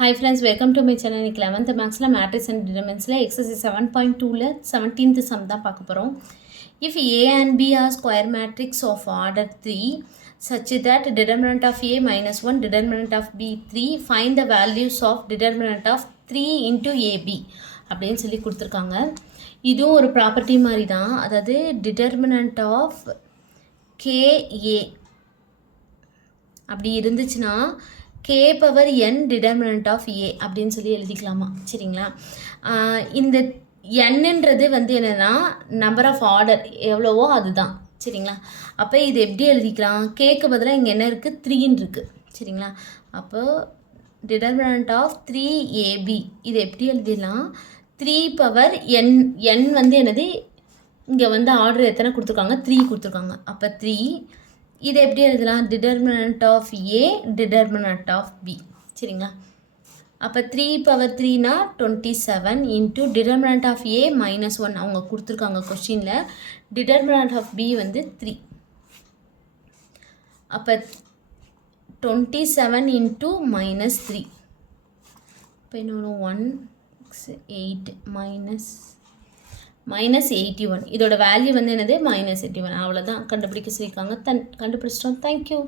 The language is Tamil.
Hi friends, welcome to my channel. இன்னைக்கு 11th மேக்ஸில் மேட்ரிக்ஸ் அண்ட் டிட்டர்மினன்ட்ஸில் எக்ஸசைஸ் 7.2ல 17th சம் தான் பார்க்க போகிறோம். If A and B are square matrix of order 3 such that determinant of A minus 1, determinant of B 3, find the values of determinant of 3 into AB அப்படின்னு சொல்லி கொடுத்துருக்காங்க. இதுவும் ஒரு ப்ராப்பர்ட்டி மாதிரி தான். அதாவது determinant of KA அப்படி இருந்துச்சுன்னா k power n determinant of a அப்படின்னு சொல்லி எழுதிக்கலாமா? சரிங்களா? இந்த என்னன்றது வந்து என்னென்னா நம்பர் ஆஃப் ஆர்டர் எவ்வளவோ அதுதான். சரிங்களா? அப்போ இது எப்படி எழுதிக்கலாம்? கேக்கு பதிலாக இங்கே என்ன இருக்குது? 3ன்னு இருக்குது. சரிங்களா? அப்போது டிட்டர்மினன்ட் ஆஃப் 3ab இது எப்படி எழுதிடலாம்? 3 பவர் n வந்து என்னது? இங்கே வந்து ஆர்டர் எத்தனை கொடுத்துருக்காங்க? 3 கொடுத்துருக்காங்க. அப்போ 3 இது எப்படி எழுதலாம்? Determinant of A determinant of B. சரிங்களா? அப்போ 3 பவர் 3னா 27 into determinant of A minus 1 அவங்க கொடுத்துருக்காங்க கொஸ்டினில். டிட்டர்மினன்ட் ஆஃப் பி வந்து 3. அப்போ 27 இன்ட்டு மைனஸ் 3. இப்போ இன்னொன்று 1 8 மைனஸ் 81. இதோட வேல்யூ வந்து என்னது? -81. அவ்வளோதான் கண்டுபிடிக்க சொல்லியிருக்காங்க. கண்டுபிடிச்சிட்டோம். தேங்க்யூ.